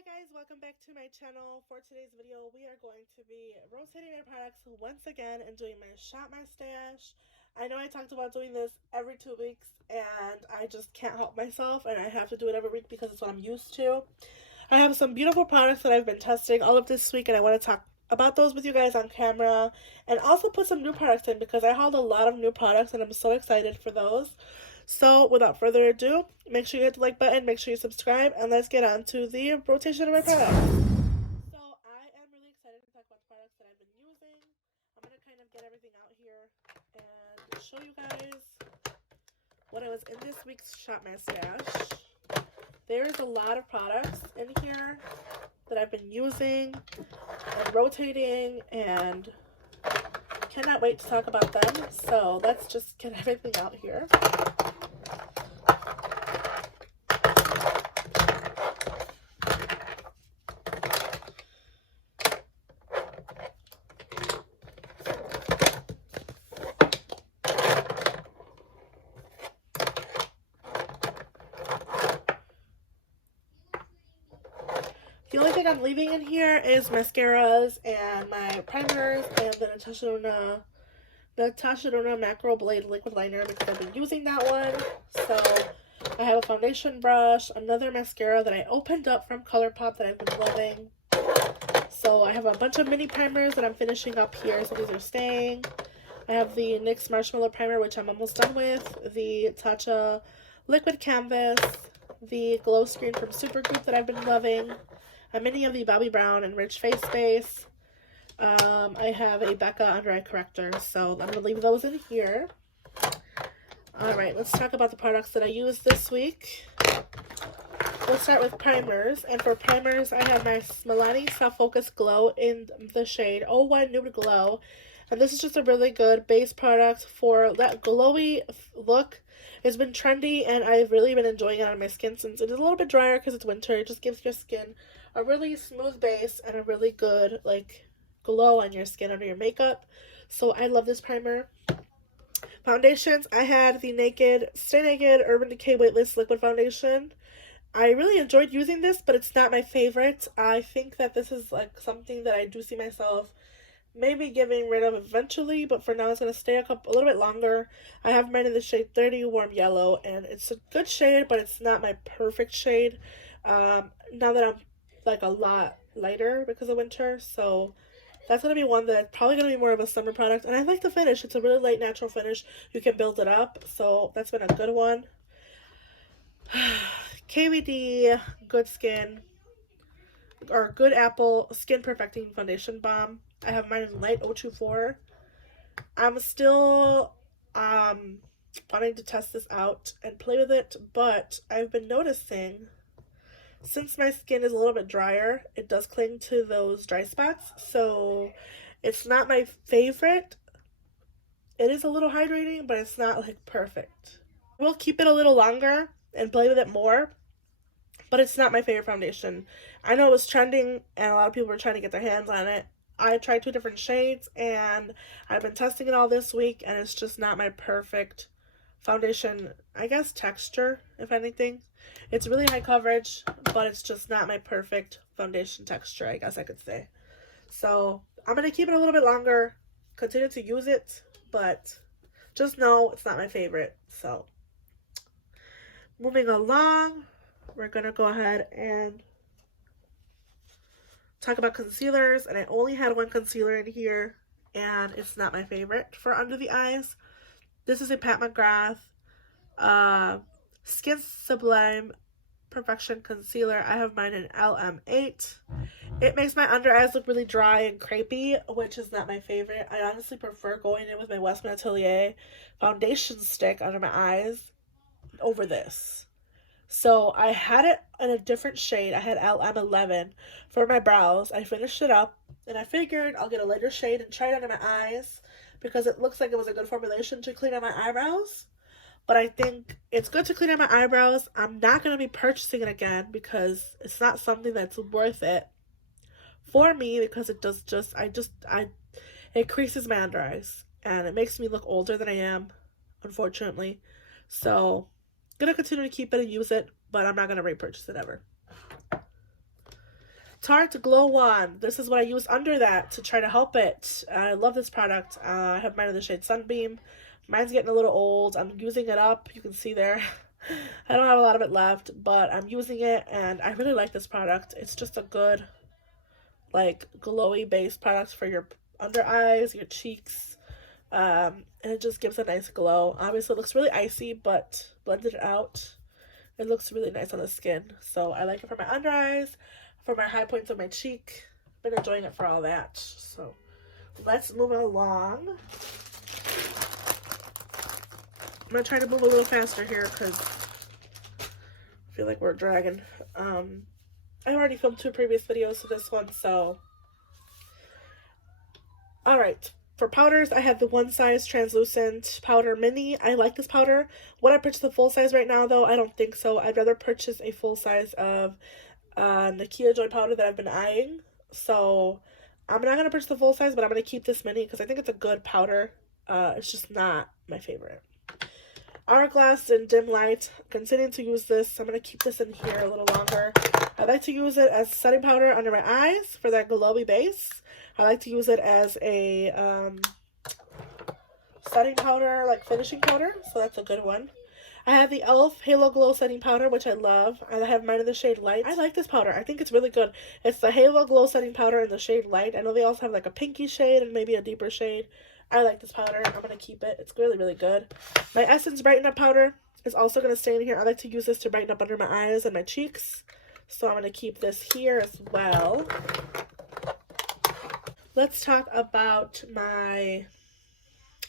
Hi guys, welcome back to my channel. For today's video, we are going to be rotating my products once again and doing my shop my stash. I know I talked about doing this every 2 weeks and I just can't help myself and I have to do it every week because it's what I'm used to. I have some beautiful products that I've been testing all of this week and I want to talk about those with you guys on camera and also put some new products in because I hauled a lot of new products and I'm so excited for those. So without further ado, make sure you hit the like button, make sure you subscribe, and let's get on to the rotation of my products. So I am really excited to talk about the products that I've been using. I'm going to kind of get everything out here and show you guys what I was in this week's Shop My Stash. There's a lot of products in here that I've been using and rotating and cannot wait to talk about them. So let's just get everything out here. The only thing I'm leaving in here is mascaras and my primers and the Natasha Denona Macro Blade Liquid Liner because I've been using that one. So I have a foundation brush, another mascara that I opened up from ColourPop that I've been loving. So I have a bunch of mini primers that I'm finishing up here, so these are staying. I have the NYX Marshmallow Primer, which I'm almost done with, the Tatcha Liquid Canvas, the Glow Screen from Supergoop that I've been loving, a mini of the Bobbi Brown Enriched Face Base. I have a Becca Under Eye Corrector, so I'm going to leave those in here. Alright, let's talk about the products that I used this week. We'll start with primers, and for primers, I have my Milani Soft Focus Glow in the shade 01 Nude Glow. And this is just a really good base product for that glowy look. It's been trendy, and I've really been enjoying it on my skin since it is a little bit drier because it's winter. It just gives your skin a really smooth base and a really good, like, glow on your skin under your makeup. So I love this primer. Foundations, I had the Stay Naked Urban Decay Weightless Liquid Foundation. I really enjoyed using this, but it's not my favorite. I think that this is, like, something that I do see myself maybe getting rid of eventually, but for now it's going to stay a little bit longer. I have mine in the shade 30 Warm Yellow, and it's a good shade, but it's not my perfect shade. Now that I'm like a lot lighter because of winter, so that's going to be one that's probably going to be more of a summer product, and I like the finish. It's a really light natural finish. You can build it up, so that's been a good one. KVD Good Skin or Good Apple Skin Perfecting Foundation Balm. I have mine in light 024. I'm still wanting to test this out and play with it, but I've been noticing since my skin is a little bit drier, it does cling to those dry spots, so it's not my favorite. It is a little hydrating, but it's not like perfect. We'll keep it a little longer and play with it more, but it's not my favorite foundation. I know it was trending and a lot of people were trying to get their hands on it. I tried 2 different shades and I've been testing it all this week, and it's just not my perfect foundation, I guess, texture, if anything. It's really high coverage, but it's just not my perfect foundation texture, I guess I could say. So I'm going to keep it a little bit longer, continue to use it, but just know it's not my favorite. So moving along, we're going to go ahead and talk about concealers, and I only had one concealer in here, and it's not my favorite for under the eyes. This is a Pat McGrath Skin Sublime Perfection Concealer. I have mine in LM8. It makes my under eyes look really dry and crepey, which is not my favorite. I honestly prefer going in with my Westminster Atelier foundation stick under my eyes over this. So I had it in a different shade. I had LM11 for my brows. I finished it up, and I figured I'll get a lighter shade and try it under my eyes because it looks like it was a good formulation to clean out my eyebrows. But I think it's good to clean out my eyebrows. I'm not going to be purchasing it again because it's not something that's worth it for me, because it does it creases my under eyes and it makes me look older than I am, unfortunately. So I'm going to continue to keep it and use it, but I'm not going to repurchase it ever. Tarte Glow One. This is what I use under that to try to help it. I love this product. I have mine in the shade Sunbeam. Mine's getting a little old. I'm using it up. You can see there. I don't have a lot of it left, but I'm using it, and I really like this product. It's just a good, like, glowy base product for your under eyes, your cheeks, and it just gives a nice glow. Obviously, it looks really icy, but blended out, it looks really nice on the skin. So I like it for my under eyes, for my high points of my cheek. Been enjoying it for all that. So let's move along. I'm going to try to move a little faster here because I feel like we're dragging. I've already filmed 2 previous videos for this one, so. Alright, for powders, I have the One Size Translucent Powder Mini. I like this powder. Would I purchase the full size right now, though? I don't think so. I'd rather purchase a full size of Nakia Joy powder that I've been eyeing. So, I'm not going to purchase the full size, but I'm going to keep this mini because I think it's a good powder. It's just not my favorite. Hourglass in Dim Light. Continuing to use this. I'm going to keep this in here a little longer. I like to use it as setting powder under my eyes for that glowy base. I like to use it as a setting powder, like finishing powder. So that's a good one. I have the e.l.f. Halo Glow setting powder, which I love. I have mine in the shade Light. I like this powder. I think it's really good. It's the Halo Glow setting powder in the shade Light. I know they also have like a pinky shade and maybe a deeper shade. I like this powder. I'm going to keep it. It's really, really good. My Essence Brighten Up powder is also going to stay in here. I like to use this to brighten up under my eyes and my cheeks. So I'm going to keep this here as well. Let's talk about my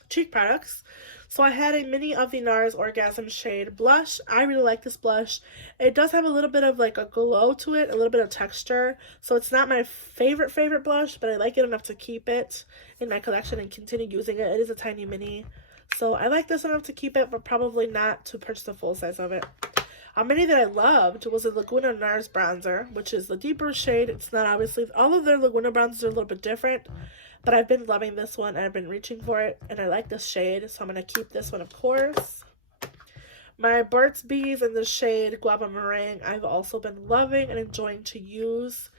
cheek products. So I had a mini of the Nars Orgasm shade blush. I really like this blush. It does have a little bit of like a glow to it, a little bit of texture. So it's not my favorite blush, but I like it enough to keep it in my collection and continue using it. It is a tiny mini. So I like this enough to keep it, but probably not to purchase the full size of it. A mini that I loved was a Laguna Nars bronzer, which is the deeper shade. It's not obviously, all of their Laguna bronzers are a little bit different, but I've been loving this one and I've been reaching for it, and I like this shade, so I'm going to keep this one, of course. My Burt's Bees in the shade Guava Meringue, I've also been loving and enjoying to use.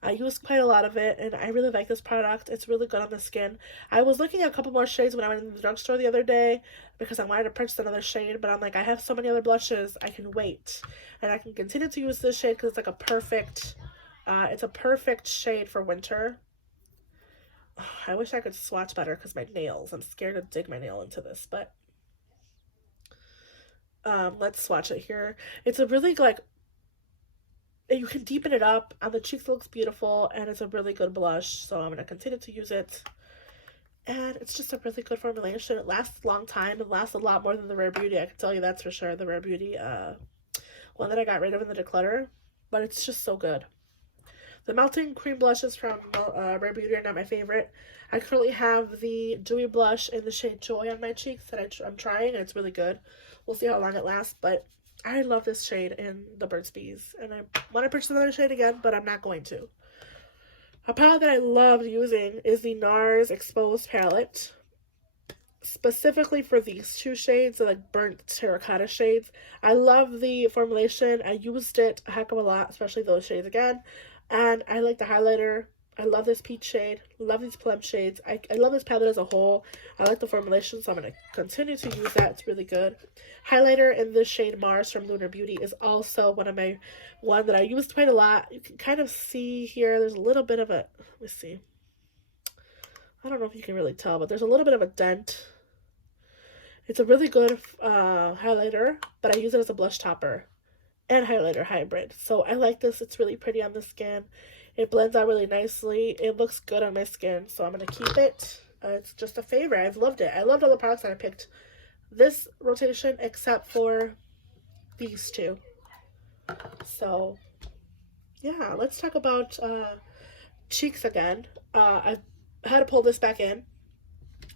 I use quite a lot of it, and I really like this product. It's really good on the skin. I was looking at a couple more shades when I went in the drugstore the other day because I wanted to purchase another shade, but I'm like, I have so many other blushes, I can wait. And I can continue to use this shade because it's like a perfect, it's a perfect shade for winter. I wish I could swatch better because my nails, I'm scared to dig my nail into this, but let's swatch it here. It's a really, like, you can deepen it up on the cheeks. It looks beautiful, and it's a really good blush, so I'm going to continue to use it. And it's just a really good formulation. It lasts a long time. It lasts a lot more than the Rare Beauty, I can tell you that's for sure. The Rare Beauty one that I got rid of in the declutter, but it's just so good. The Melting Cream blushes from Rare Beauty are not my favorite. I currently have the Dewy blush in the shade Joy on my cheeks that I'm trying, and it's really good. We'll see how long it lasts, but I love this shade in the Burt's Bees, and I want to purchase another shade again, but I'm not going to. A palette that I loved using is the Nars Exposed palette, specifically for these 2 shades, the like burnt terracotta shades. I love the formulation. I used it a heck of a lot, especially those shades again, and I like the highlighter. I love this peach shade. Love these plum shades. I love this palette as a whole. I like the formulation, so I'm going to continue to use that. It's really good. Highlighter in this shade Mars from Lunar Beauty is also one that I used quite a lot. You can kind of see here, there's a little bit of a, let me see. I don't know if you can really tell, but there's a little bit of a dent. It's a really good highlighter, but I use it as a blush topper and highlighter hybrid. So I like this. It's really pretty on the skin. It blends out really nicely. It looks good on my skin, so I'm going to keep it. It's just a favorite. I've loved it. I loved all the products that I picked this rotation except for these 2. So, yeah, let's talk about cheeks again. I had to pull this back in.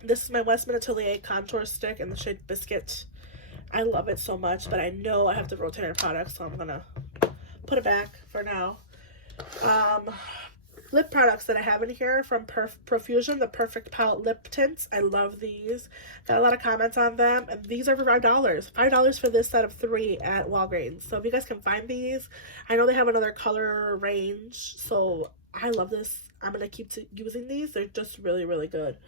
This is my Westminster contour stick in the shade Biscuit. I love it so much, but I know I have to rotate my products, so I'm going to put it back for now. lip products that I have in here from Profusion, the Perfect Palette Lip Tints. I love these. Got a lot of comments on them, and these are for $5. $5 for this set of 3 at Walgreens. So if you guys can find these, I know they have another color range, so I love this. I'm going to keep using these. They're just really, really good.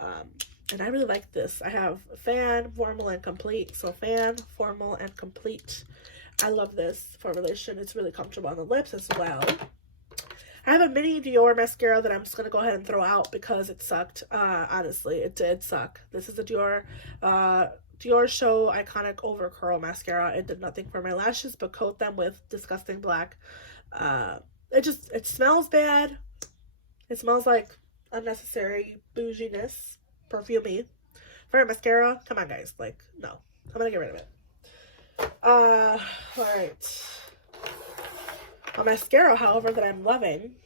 And I really like this. I have Fan, Formal, and Complete. So Fan, Formal, and Complete. I love this formulation. It's really comfortable on the lips as well. I have a mini Dior mascara that I'm just going to go ahead and throw out because it sucked. Honestly, it did suck. This is a Dior Show Iconic Over Curl Mascara. It did nothing for my lashes but coat them with disgusting black. It smells bad. It smells like unnecessary bouginess, perfumey. For a mascara, come on guys, like, no. I'm going to get rid of it. Alright. A mascara, however, that I'm loving,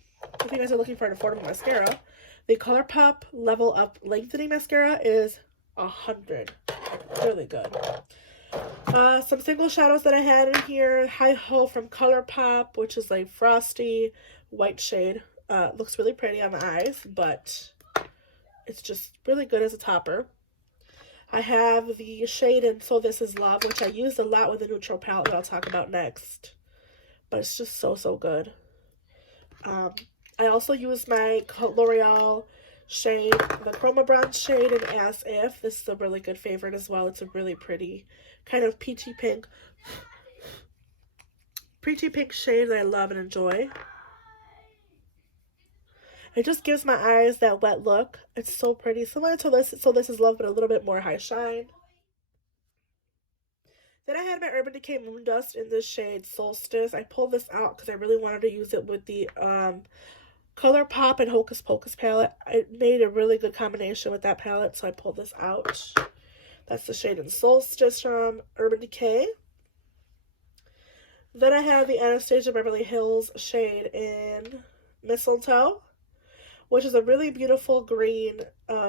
if you guys are looking for an affordable mascara, the ColourPop Level Up Lengthening Mascara is 100. Really good. Some single shadows that I had in here. Hi Ho from ColourPop, which is like frosty white shade. Looks really pretty on the eyes, but it's just really good as a topper. I have the shade in So This Is Love, which I used a lot with the neutral palette that I'll talk about next. But it's just so, so good. I also use my L'Oreal shade, the Chroma Bronze shade in As If. This is a really good favorite as well. It's a really pretty kind of peachy pink shade that I love and enjoy. It just gives my eyes that wet look. It's so pretty. Similar to this, So This Is Love, but a little bit more high shine. Then I had my Urban Decay Moon Dust in this shade Solstice. I pulled this out because I really wanted to use it with the ColourPop and Hocus Pocus palette. It made a really good combination with that palette, so I pulled this out. That's the shade in Solstice from Urban Decay. Then I have the Anastasia Beverly Hills shade in Mistletoe, which is a really beautiful green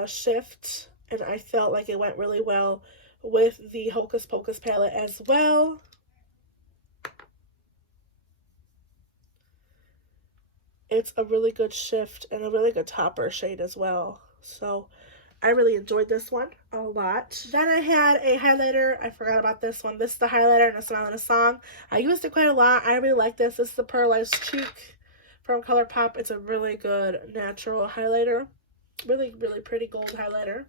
shift, and I felt like it went really well with the Hocus Pocus palette as well. It's a really good shift and a really good topper shade as well. So I really enjoyed this one a lot. Then I had a highlighter. I forgot about this one. This is the highlighter in A Smile and a Song. I used it quite a lot. I really like this. This is the Pearlized Cheek from ColourPop. It's a really good natural highlighter. Really, really pretty gold highlighter.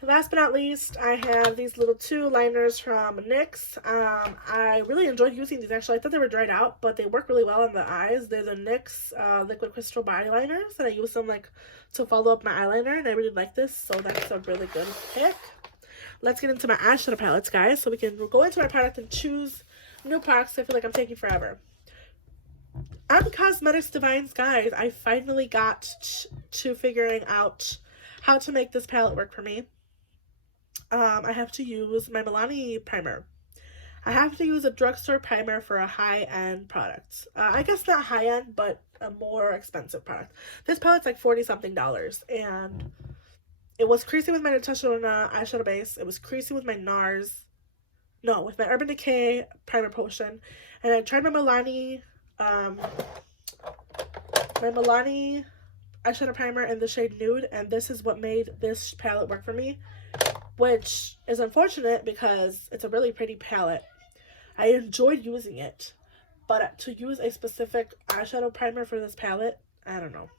Last but not least, I have these little 2 liners from NYX. I really enjoyed using these, actually. I thought they were dried out, but they work really well on the eyes. They're the NYX Liquid Crystal Body Liners, and I use them like to follow up my eyeliner, and I really like this, so that's a really good pick. Let's get into my eyeshadow palettes, guys, so we can go into my product and choose new products. I feel like I'm taking forever. I'm Cosmetics Divines, guys. I finally got to figuring out how to make this palette work for me. I have to use my Milani primer. I have to use a drugstore primer for a high-end product. I guess not high-end, but a more expensive product. This palette's like $40-something, and it was creasy with my Natasha eyeshadow base. It was creasy with my Nars. No, with my Urban Decay Primer Potion. And I tried my Milani eyeshadow primer in the shade Nude, and this is what made this palette work for me, which is unfortunate because it's a really pretty palette. I enjoyed using it, but to use a specific eyeshadow primer for this palette, I don't know.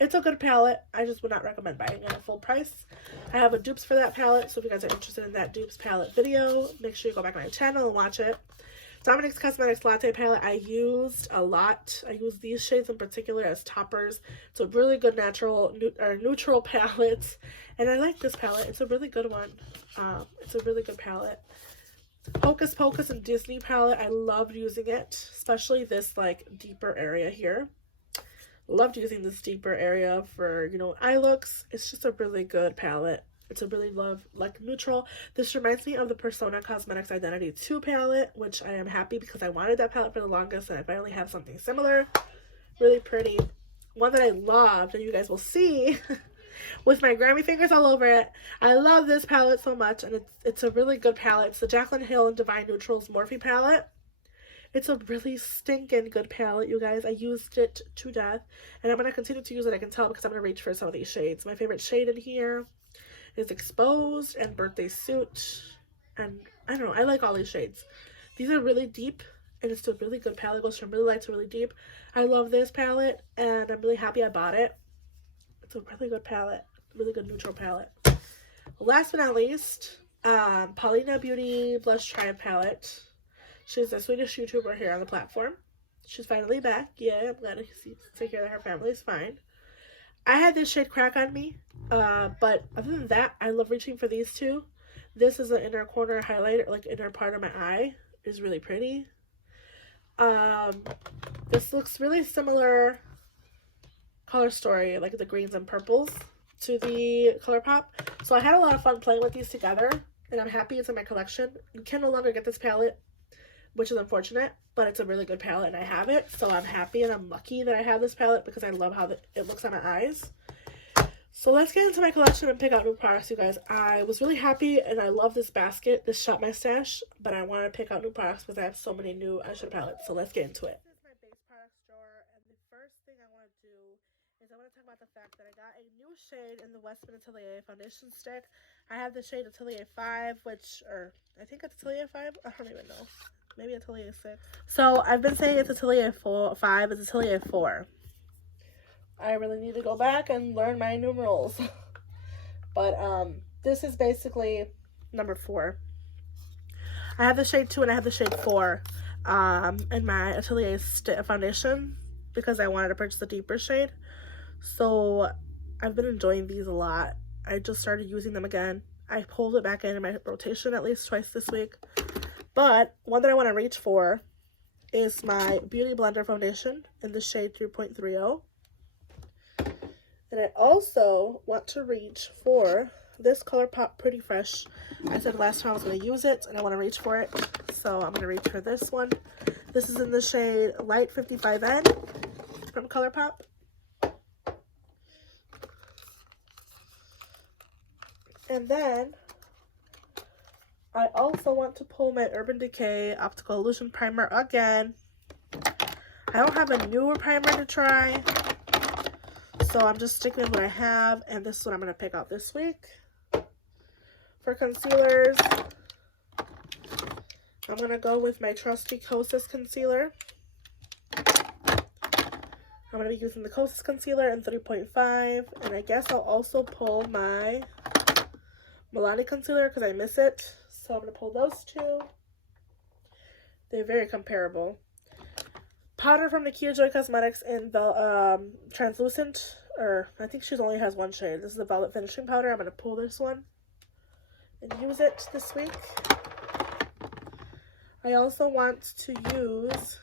It's a good palette. I just would not recommend buying it at full price. I have a dupes for that palette, so if you guys are interested in that dupes palette video, make sure you go back on my channel and watch it. Dominic's Cosmetics Latte palette I used a lot. I use these shades in particular as toppers. It's a really good neutral palette, and I like this palette. It's a really good one. It's a really good palette. Hocus Pocus and Disney palette. I loved using it, especially this like deeper area here. Loved using this deeper area for, you know, eye looks. It's just a really good palette. It's a really neutral. This reminds me of the Persona Cosmetics Identity 2 palette, which I am happy because I wanted that palette for the longest, and I finally have something similar. Really pretty. One that I loved, and you guys will see with my Grammy fingers all over it. I love this palette so much, and it's a really good palette. It's the Jaclyn Hill and Divine Neutrals Morphe palette. It's a really stinking good palette, you guys. I used it to death, and I'm going to continue to use it, I can tell, because I'm going to reach for some of these shades. My favorite shade in here is Exposed and Birthday Suit, and I don't know, I like all these shades. These are really deep, and it's a really good palette. It goes from really light to really deep. I love this palette, and I'm really happy I bought it. It's a really good palette, really good neutral palette. Last but not least, Paulina Beauty Blush Triad palette. She's the Swedish YouTuber here on the platform. She's finally back. Yeah, I'm glad to hear that her family is fine. I had this shade Crack on Me, but other than that, I love reaching for these two. This is an inner corner highlighter, like inner part of my eye. Is really pretty. This looks really similar color story, like the greens and purples, to the ColourPop. So I had a lot of fun playing with these together, and I'm happy it's in my collection. You can no longer get this palette, which is unfortunate, but it's a really good palette and I have it, so I'm happy and I'm lucky that I have this palette because I love how it looks on my eyes. So let's get into my collection and pick out new products, you guys. I was really happy and I love this basket. This shot my stash, but I want to pick out new products because I have so many new eyeshadow palettes, so let's get into it. This is my base products drawer, and the first thing I want to do is I want to talk about the fact that I got a new shade in the Westminster foundation stick. I have the shade Atelier 5, or I think it's Atelier 5? I don't even know. Maybe Atelier 6. So I've been saying it's Atelier 5. It's Atelier 4. I really need to go back and learn my numerals. But this is basically number 4. I have the shade 2 and I have the shade 4 in my Atelier foundation because I wanted to purchase a deeper shade. So I've been enjoying these a lot. I just started using them again. I pulled it back in my rotation at least twice this week. But one that I want to reach for is my Beauty Blender foundation in the shade 3.30. And I also want to reach for this ColourPop Pretty Fresh. I said last time I was going to use it, and I want to reach for it. So I'm going to reach for this one. This is in the shade Light 55N from ColourPop. And then I also want to pull my Urban Decay Optical Illusion Primer again. I don't have a newer primer to try, so I'm just sticking with what I have, and this is what I'm going to pick out this week. For concealers, I'm going to go with my trusty Kosas concealer. I'm going to be using the Kosas concealer in 3.5, and I guess I'll also pull my Milani concealer because I miss it. So I'm going to pull those two. They're very comparable. Powder from Nakia Joy Cosmetics in the translucent, or I think she only has one shade. This is the Velvet Finishing Powder. I'm going to pull this one and use it this week. I also want to use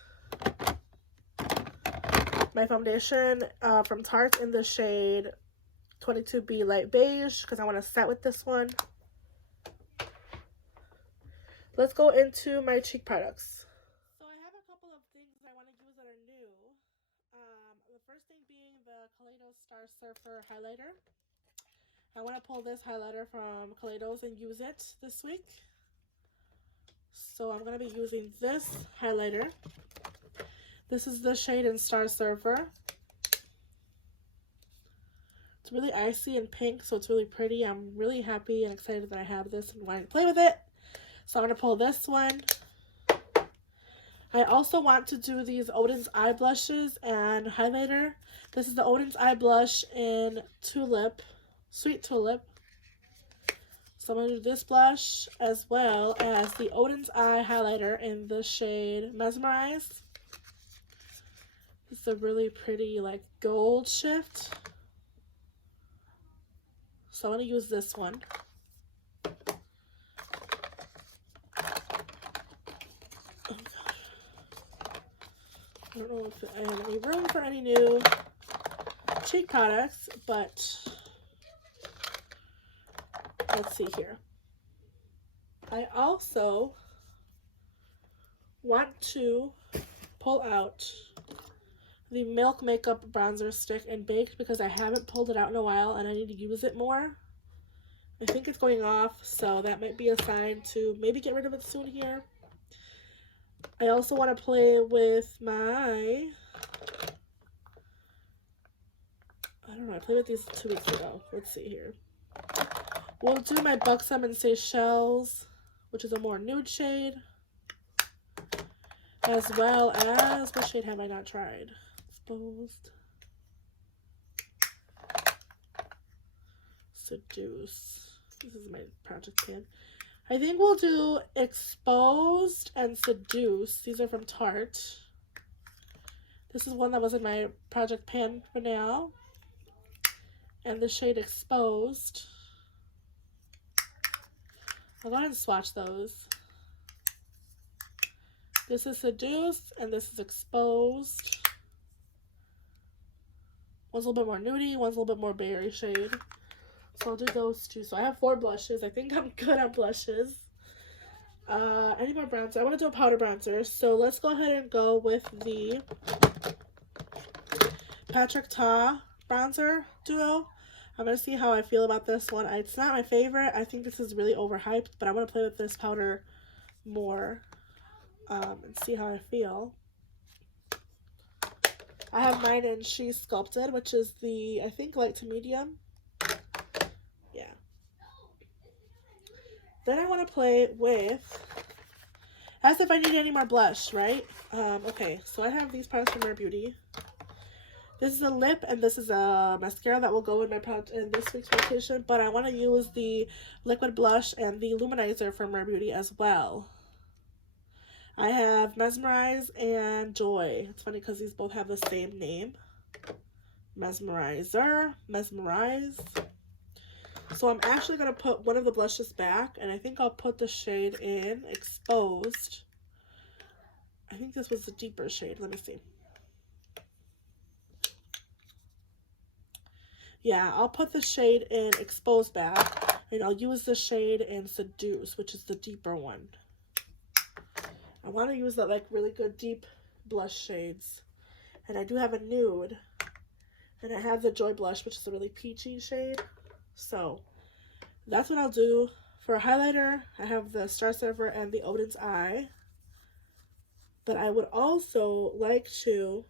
my foundation from Tarte in the shade 22B Light Beige because I want to set with this one. Let's go into my cheek products. So I have a couple of things I want to use that are new. The first thing being the Caleno Star Surfer highlighter. I want to pull this highlighter from Caleno's and use it this week. So I'm going to be using this highlighter. This is the shade in Star Surfer. It's really icy and pink, so it's really pretty. I'm really happy and excited that I have this and wanting to play with it. So I'm going to pull this one. I also want to do these Odin's eye blushes and highlighter. This is the Odin's eye blush in Tulip, Sweet Tulip. So I'm going to do this blush as well as the Odin's eye highlighter in the shade Mesmerize. It's a really pretty like gold shift. So I'm going to use this one. I don't know if I have any room for any new cheek products, but let's see here. I also want to pull out the Milk Makeup Bronzer Stick in Baked because I haven't pulled it out in a while and I need to use it more. I think it's going off, so that might be a sign to maybe get rid of it soon here. I also want to play with my, I don't know, I played with these 2 weeks ago. Let's see here. We'll do my Buxom and Seychelles, which is a more nude shade, as well as, what shade have I not tried? Exposed. Seduce. This is my project pan. I think we'll do Exposed and Seduce. These are from Tarte. This is one that was in my project pan for now. And the shade Exposed. I'll go ahead and swatch those. This is Seduce and this is Exposed. One's a little bit more nudie, one's a little bit more berry shade. So I'll do those 2. So I have 4 blushes. I think I'm good on blushes. I need more bronzer. I want to do a powder bronzer. So let's go ahead and go with the Taw Bronzer Duo. I'm going to see how I feel about this one. It's not my favorite. I think this is really overhyped, but I want to play with this powder more and see how I feel. I have mine in She Sculpted, which is the, I think, light to medium. Yeah. Then I want to play with, as if I need any more blush, right? Okay, so I have these products from Rare Beauty. This is a lip and this is a mascara that will go in my in this week's rotation, but I want to use the liquid blush and the luminizer from Rare Beauty as well. I have Mesmerize and Joy. It's funny because these both have the same name. Mesmerizer, Mesmerize. So I'm actually going to put one of the blushes back, and I think I'll put the shade in Exposed. I think this was the deeper shade. Let me see. Yeah, I'll put the shade in Exposed back, and I'll use the shade in Seduce, which is the deeper one. I want to use that like really good deep blush shades. And I do have a nude, and I have the Joy blush, which is a really peachy shade. So that's what I'll do. For a highlighter, I have the Star Surfer and the Odin's Eye. But I would also like to,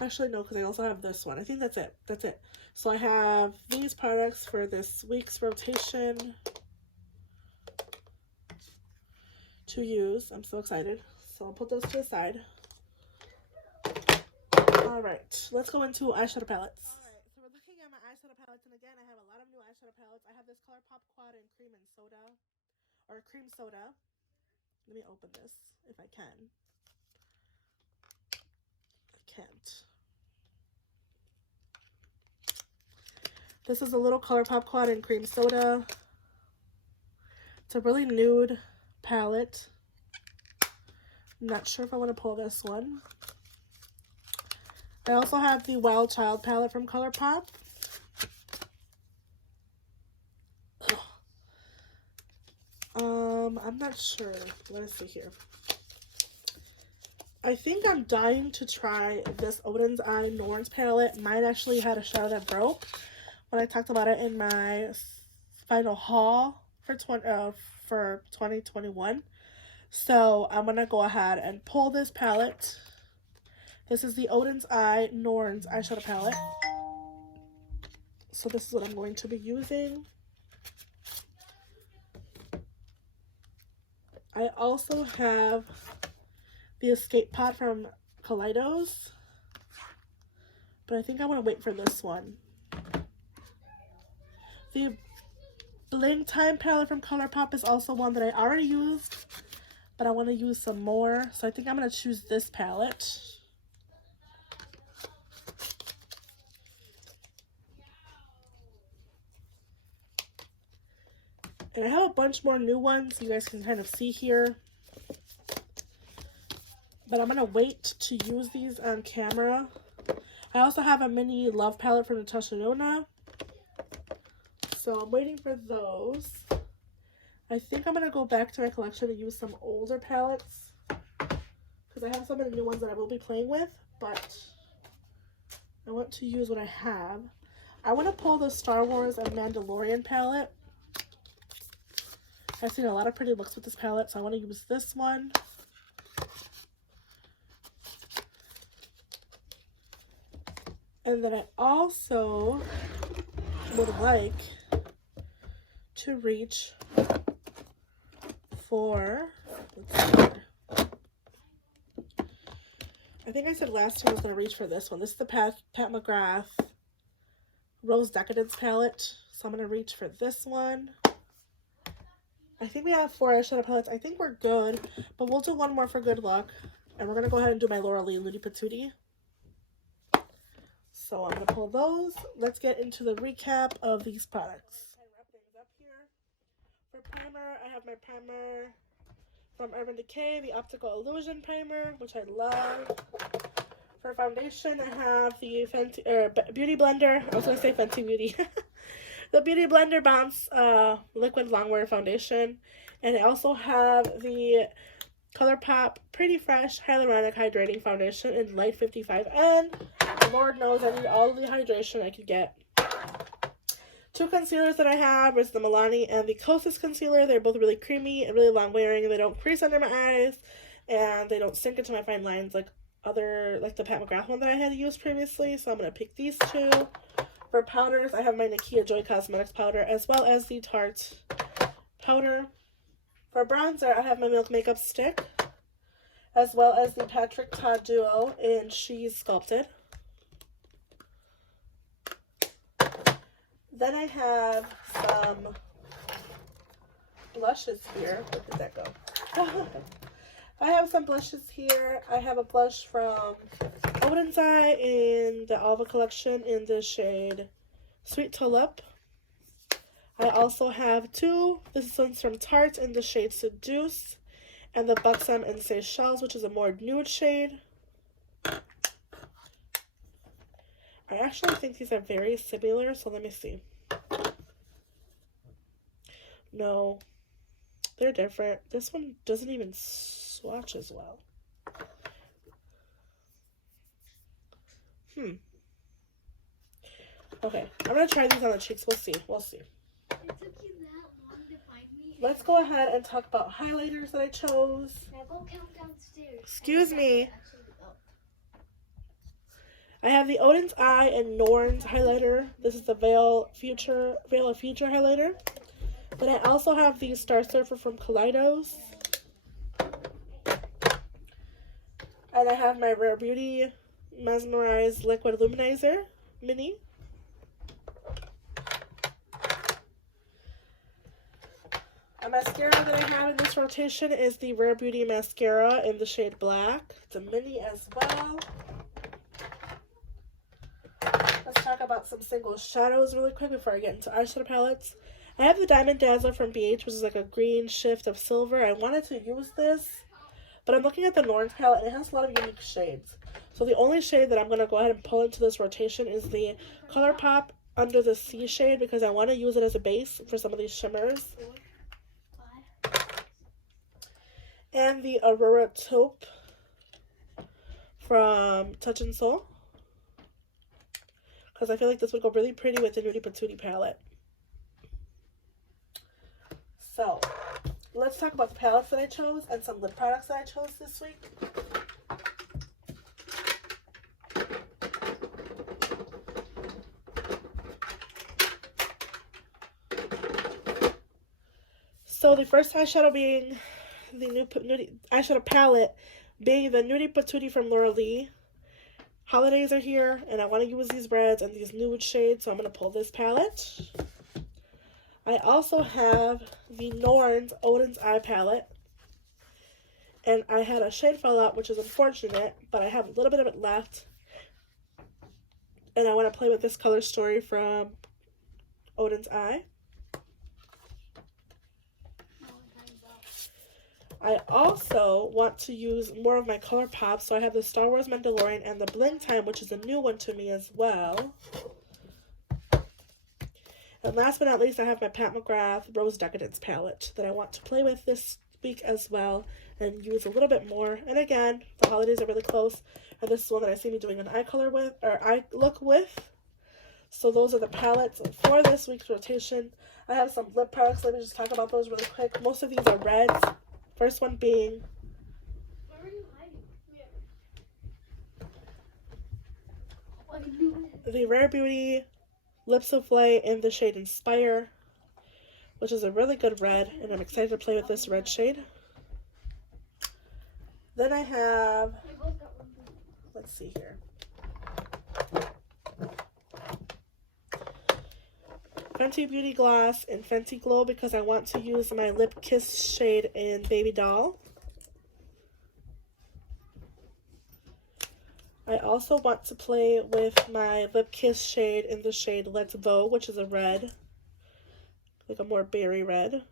actually no, because I also have this one. I think that's it. That's it. So I have these products for this week's rotation to use. I'm so excited. So I'll put those to the side. Alright, let's go into eyeshadow palettes. Alright, so we're looking at my eyeshadow palettes, and again, I have a lot of new eyeshadow palettes. I have this ColourPop Quad in Cream and Soda, or Cream Soda. Let me open this, if I can. I can't. This is a little ColourPop Quad in Cream Soda. It's a really nude palette. I'm not sure if I want to pull this one. I also have the Wild Child palette from ColourPop. I'm not sure. Let's see here. I think I'm dying to try this Odin's Eye Nars palette. Mine actually had a shadow that broke when I talked about it in my final haul for 2021. So I'm gonna go ahead and pull this palette. This is the Odin's Eye Nars eyeshadow palette. So this is what I'm going to be using. I also have the Escape Pot from Kaleidos, but I think I want to wait for this one. The Bling Time palette from ColourPop is also one that I already used, but I want to use some more, so I think I'm going to choose this palette. And I have a bunch more new ones you guys can kind of see here. But I'm going to wait to use these on camera. I also have a mini Love palette from Natasha Denona. So I'm waiting for those. I think I'm going to go back to my collection and use some older palettes, because I have some of the new ones that I will be playing with, but I want to use what I have. I want to pull the Star Wars and Mandalorian palette. I've seen a lot of pretty looks with this palette, so I want to use this one. And then I also would like to reach for, let's see here. I think I said last time I was going to reach for this one. This is the Pat Mcgrath Rose Decadence palette. So I'm going to reach for this one. I think we have 4 eyeshadow palettes. I think we're good, but we'll do one more for good luck. And we're going to go ahead and do my Laura Lee Ludi Patootie. So I'm going to pull those. Let's get into the recap of these products. I wrap things up here. For primer, I have my primer from Urban Decay, the Optical Illusion Primer, which I love. For foundation, I have the Fenty, Beauty Blender. I was going to say Fenty Beauty. The Beauty Blender Bounce Liquid Longwear Foundation. And I also have the ColourPop Pretty Fresh Hyaluronic Hydrating Foundation in Light 55N. Lord knows I need all of the hydration I could get. 2 concealers that I have is the Milani and the Kosas Concealer. They're both really creamy and really long wearing. They don't crease under my eyes. And they don't sink into my fine lines like the Pat Mcgrath one that I had used previously. So I'm going to pick these 2. For powders, I have my Nakia Joy Cosmetics powder as well as the Tarte powder. For bronzer, I have my Milk Makeup stick as well as the Patrick Ta Duo in She's Sculpted. Then I have some blushes here. Where did that go? I have some blushes here. I have a blush from Odin's Eye in the Alva collection in the shade Sweet Tulip. I also have 2. This one's from Tarte in the shade Seduce. And the Buxom in Seychelles, which is a more nude shade. I actually think these are very similar, so let me see. No, they're different. This one doesn't even swatch as well. Okay, I'm going to try these on the cheeks. We'll see. We'll see. It took you that long to find me. Let's go ahead and talk about highlighters that I chose. Now go count downstairs. Excuse me. I have the Odin's Eye and Nars highlighter. This is the Veil of Future highlighter. Then I also have the Star Surfer from Kaleidos. And I have my Rare Beauty Mesmerized Liquid Luminizer Mini. A mascara that I have in this rotation is the Rare Beauty Mascara in the shade Black. It's a mini as well. Let's talk about some single shadows really quick before I get into eyeshadow palettes. I have the Diamond Dazzler from BH, which is like a green shift of silver. I wanted to use this, but I'm looking at the Nars palette, and it has a lot of unique shades. So the only shade that I'm going to go ahead and pull into this rotation is the ColourPop Under the Sea shade, because I want to use it as a base for some of these shimmers. And the Aurora Taupe from Touch and Soul, because I feel like this would go really pretty with the Nudie Patootie palette. So, let's talk about the palettes that I chose and some lip products that I chose this week. So, the first eyeshadow being the new Nudie eyeshadow palette being the Nudie Patootie from Laura Lee. Holidays are here, and I want to use these reds and these nude shades, so I'm going to pull this palette. I also have the Nars Odin's Eye palette, and I had a shade fall out, which is unfortunate, but I have a little bit of it left, and I want to play with this color story from Odin's Eye. I also want to use more of my ColourPop, so I have the Star Wars Mandalorian and the Bling Time, which is a new one to me as well. And last but not least, I have my Pat Mcgrath Rose Decadence palette that I want to play with this week as well and use a little bit more. And again, the holidays are really close, and this is one that I see me doing an eye color with, or eye look with. So those are the palettes for this week's rotation. I have some lip products. Let me just talk about those really quick. Most of these are reds. First one being Where are you hiding? Come here. the Rare Beauty Lip Souffle in the shade Inspire, which is a really good red, and I'm excited to play with this red shade. Then I have, We both got one. let's see here. Fenty Beauty Gloss and Fenty Glow because I want to use my Lip Kiss shade in Baby Doll. I also want to play with my Lip Kiss shade in the shade Let's Vogue, which is a red, like a more berry red.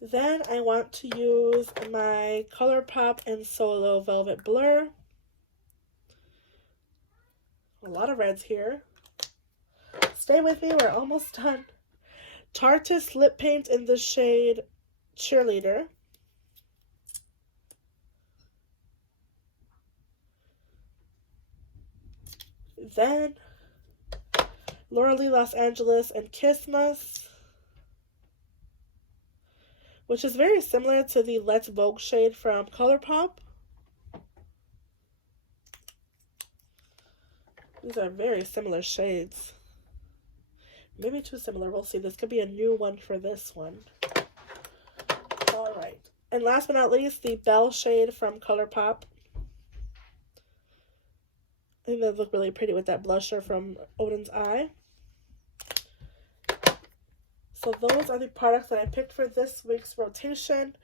Then I want to use my ColourPop and Solo Velvet Blur. A lot of reds here. Stay with me, we're almost done. Tarte Lip Paint in the shade Cheerleader. Then Laura Lee Los Angeles and Kissmas, which is very similar to the Let's Vogue shade from ColourPop. These are very similar shades. Maybe too similar. We'll see. This could be a new one for this one. Alright. And last but not least, the Belle shade from ColourPop. I think that look really pretty with that blusher from Odin's Eye. So those are the products that I picked for this week's rotation.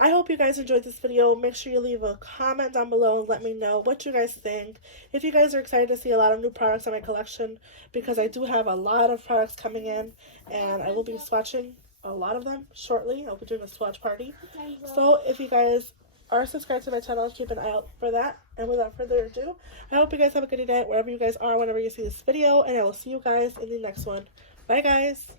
I hope you guys enjoyed this video. Make sure you leave a comment down below and let me know what you guys think. If you guys are excited to see a lot of new products in my collection, because I do have a lot of products coming in, and I will be swatching a lot of them shortly. I'll be doing a swatch party. So if you guys are subscribed to my channel, keep an eye out for that. And without further ado, I hope you guys have a good day wherever you guys are whenever you see this video, and I will see you guys in the next one. Bye guys!